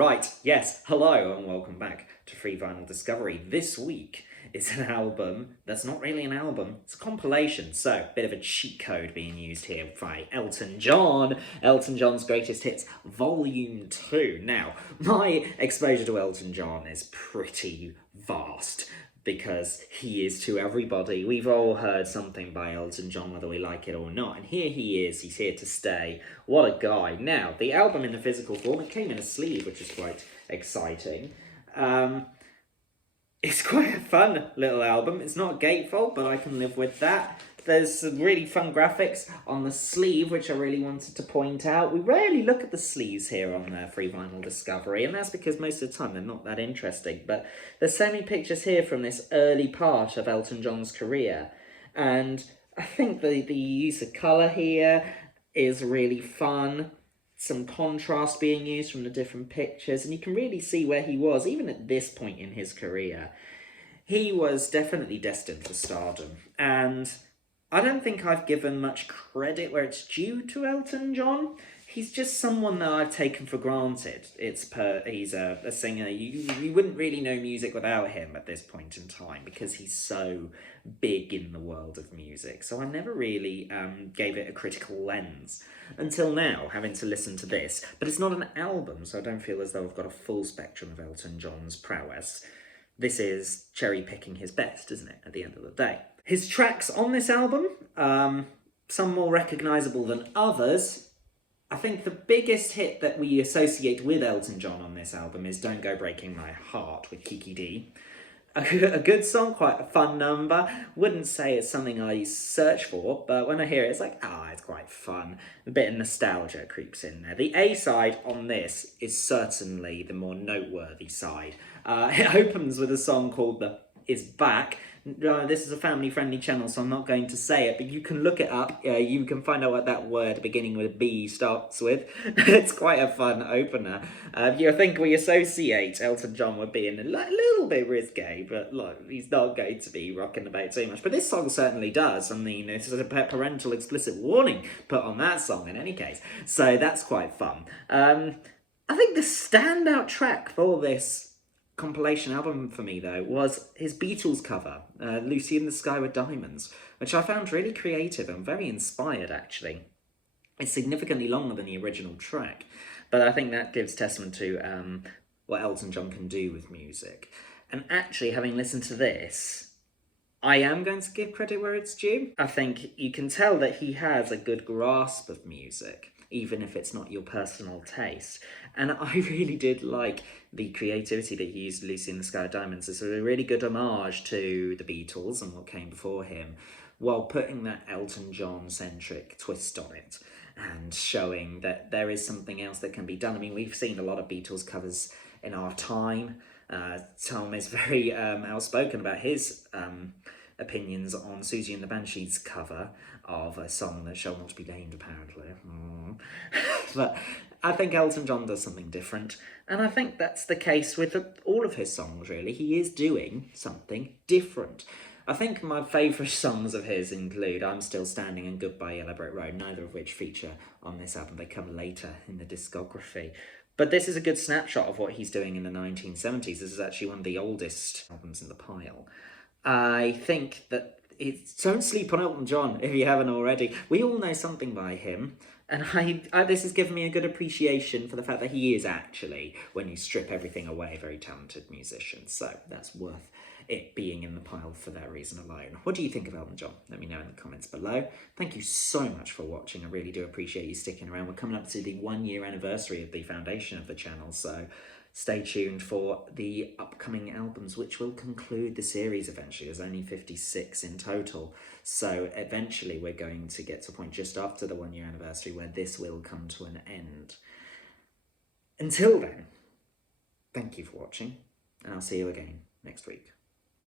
Right, yes, hello and welcome back to Free Vinyl Discovery. This week is an album that's not really an album, it's a compilation, so bit of a cheat code being used here by Elton John. Elton John's Greatest Hits Volume 2. Now, my exposure to Elton John is pretty vast, because he is to everybody. We've all heard something by Elton John, whether we like it or not, and here he is, he's here to stay. What a guy. Now, the album in the physical form, it came in a sleeve, which is quite exciting. It's quite a fun little album. It's not gatefold, but I can live with that. There's some really fun graphics on the sleeve, which I really wanted to point out. We rarely look at the sleeves here on Free Vinyl Discovery, and that's because most of the time they're not that interesting. But there's so many pictures here from this early part of Elton John's career. And I think the use of colour here is really fun. Some contrast being used from the different pictures, and you can really see where he was, even at this point in his career. He was definitely destined for stardom, and I don't think I've given much credit where it's due to Elton John. He's just someone that I've taken for granted. He's a singer. You wouldn't really know music without him at this point in time, because he's so big in the world of music. So I never really gave it a critical lens until now, having to listen to this. But it's not an album, so I don't feel as though I've got a full spectrum of Elton John's prowess. This is cherry-picking his best, isn't it, at the end of the day? His tracks on this album, some more recognisable than others. I think the biggest hit that we associate with Elton John on this album is Don't Go Breaking My Heart with Kiki D. A good song, quite a fun number. Wouldn't say it's something I search for, but when I hear it, it's like, it's quite fun. A bit of nostalgia creeps in there. The A-side on this is certainly the more noteworthy side. It opens with a song called Is Back. This is a family-friendly channel, so I'm not going to say it, but you can look it up. You can find out what that word beginning with a B starts with. It's quite a fun opener. I think we associate Elton John with being a little bit risque, but look, he's not going to be rocking about too much. But this song certainly does. I mean, it's a parental explicit warning put on that song in any case, so that's quite fun. I think the standout track for this compilation album for me, though, was his Beatles cover, Lucy in the Sky with Diamonds, which I found really creative and very inspired, actually. It's significantly longer than the original track, but I think that gives testament to what Elton John can do with music. And actually, having listened to this, I am going to give credit where it's due. I think you can tell that he has a good grasp of music, even if it's not your personal taste. And I really did like the creativity that he used Lucy in the Sky with Diamonds. It's a really good homage to the Beatles and what came before him, while putting that Elton John-centric twist on it and showing that there is something else that can be done. I mean, we've seen a lot of Beatles covers in our time. Tom is very outspoken about his opinions on Susie and the Banshees cover of a song that shall not be named, apparently. But I think Elton John does something different, and I think that's the case with all of his songs, really. He is doing something different. I think my favourite songs of his include I'm Still Standing and Goodbye Yellow Brick Road, neither of which feature on this album. They come later in the discography. But this is a good snapshot of what he's doing in the 1970s. This is actually one of the oldest albums in the pile. I think that don't sleep on Elton John if you haven't already. We all know something by him, and this has given me a good appreciation for the fact that he is actually, when you strip everything away, a very talented musician. So that's worth it being in the pile for that reason alone. What do you think of Elton John? Let me know in the comments below. Thank you so much for watching. I really do appreciate you sticking around. We're coming up to the 1-year anniversary of the foundation of the channel, so stay tuned for the upcoming albums, which will conclude the series eventually. There's only 56 in total, so eventually we're going to get to a point just after the 1-year anniversary where this will come to an end. Until then, thank you for watching, and I'll see you again next week.